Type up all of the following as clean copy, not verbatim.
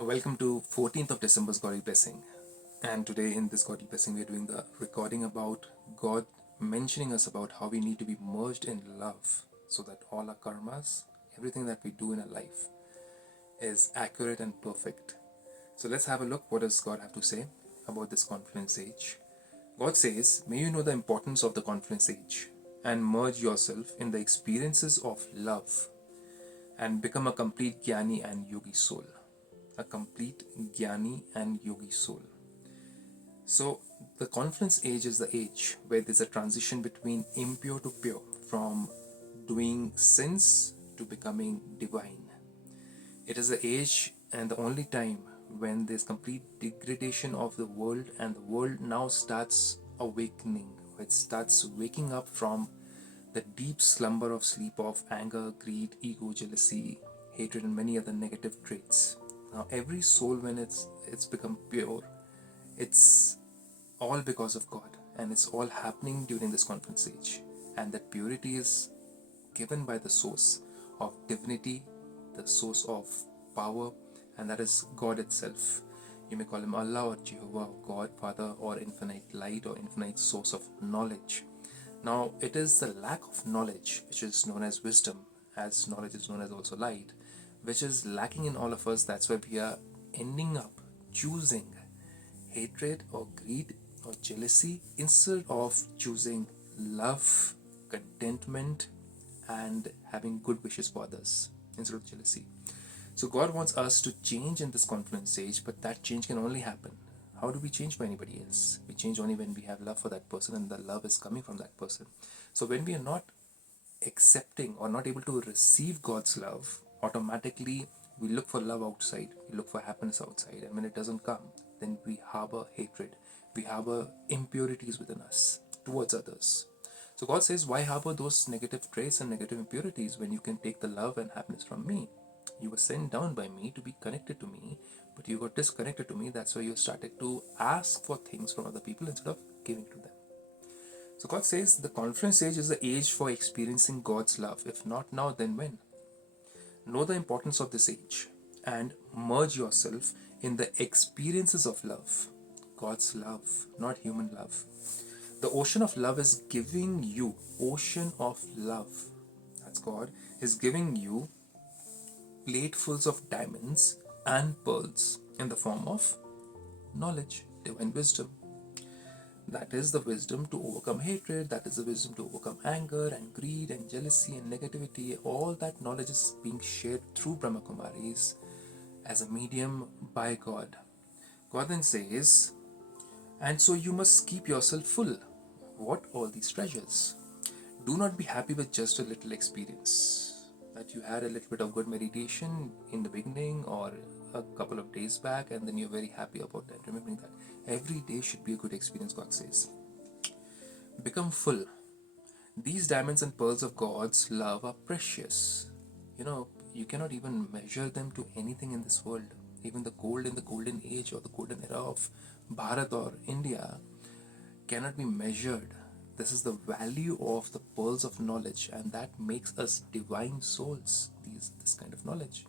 Welcome to 14th of December's Godly Blessing. And today in this Godly Blessing, we are doing the recording about God mentioning us about how we need to be merged in love so that all our karmas, everything that we do in our life is accurate and perfect. So let's have a look. What does God have to say about this confluence age? God says, may you know the importance of the confluence age and merge yourself in the experiences of love and become a complete gyani and yogi soul. A complete gyani and yogi soul. So, the confluence age is the age where there's a transition between impure to pure, from doing sins to becoming divine. It is the age and the only time when there's complete degradation of the world, and the world now starts awakening. It starts waking up from the deep slumber of sleep of anger, greed, ego, jealousy, hatred, and many other negative traits. Now, every soul, when it's become pure, it's all because of God, and it's all happening during this conference age. And that purity is given by the source of divinity, the source of power, and that is God itself. You may call him Allah or Jehovah, or God Father, or infinite light, or infinite source of knowledge. Now, it is the lack of knowledge which is known as wisdom, as knowledge is known as also light, which is lacking in all of us. That's why we are ending up choosing hatred or greed or jealousy instead of choosing love, contentment, and having good wishes for others instead of jealousy. So God wants us to change in this confluence stage, but that change can only happen. How do we change for anybody else? We change only when we have love for that person and the love is coming from that person. So when we are not accepting or not able to receive God's love, automatically we look for love outside, we look for happiness outside, and when it doesn't come, then we harbor hatred, we harbor impurities within us towards others. So God says, why harbor those negative traits and negative impurities when you can take the love and happiness from me? You were sent down by me to be connected to me, but you got disconnected to me. That's why you started to ask for things from other people instead of giving to them. So God says the confluence age is the age for experiencing God's love. If not now, then when? Know the importance of this age and merge yourself in the experiences of love. God's love, not human love. The ocean of love is giving you, ocean of love, that's God, is giving you platefuls of diamonds and pearls in the form of knowledge, divine wisdom. That is the wisdom to overcome hatred, that is the wisdom to overcome anger and greed and jealousy and negativity. All that knowledge is being shared through Brahmakumaris as a medium by God. God then says, and so you must keep yourself full. What all these treasures? Do not be happy with just a little experience. That you had a little bit of good meditation in the beginning or a couple of days back, and then you're very happy about that. Remembering that every day should be a good experience, God says. Become full. These diamonds and pearls of God's love are precious. You cannot even measure them to anything in this world. Even the gold in the golden age or the golden era of Bharat or India cannot be measured. This is the value of the pearls of knowledge, and that makes us divine souls, this kind of knowledge.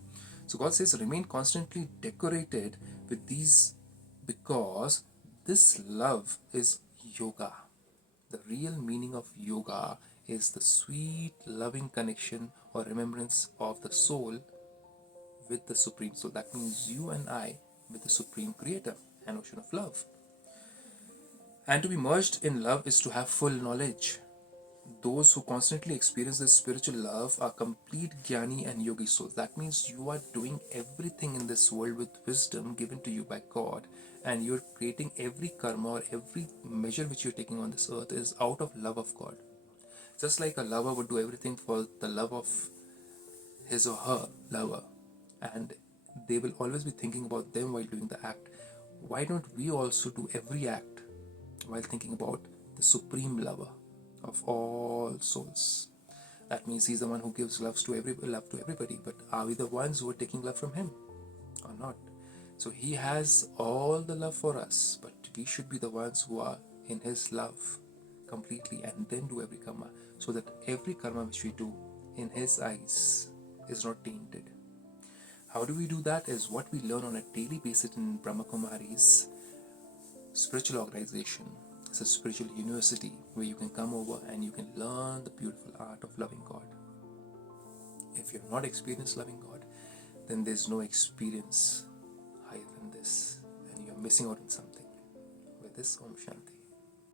So God says, remain constantly decorated with these, because this love is yoga. The real meaning of yoga is the sweet, loving connection or remembrance of the soul with the Supreme Soul. That means you and I with the Supreme Creator, an ocean of love. And to be merged in love is to have full knowledge. Those who constantly experience this spiritual love are complete gyani and yogi souls. That means you are doing everything in this world with wisdom given to you by God, and you're creating every karma or every measure which you're taking on this earth is out of love of God. Just like a lover would do everything for the love of his or her lover, and they will always be thinking about them while doing the act. Why don't we also do every act while thinking about the supreme lover of all souls? That means he's the one who gives love to everybody. But are we the ones who are taking love from him or not? So he has all the love for us, but we should be the ones who are in his love completely, and then do every karma, so that every karma which we do in his eyes is not tainted. How do we do that is what we learn on a daily basis in Brahmakumaris spiritual organization. It's a spiritual university where you can come over and you can learn the beautiful art of loving God. If you've not experienced loving God, then there's no experience higher than this, and you're missing out on something. With this, Om Shanti.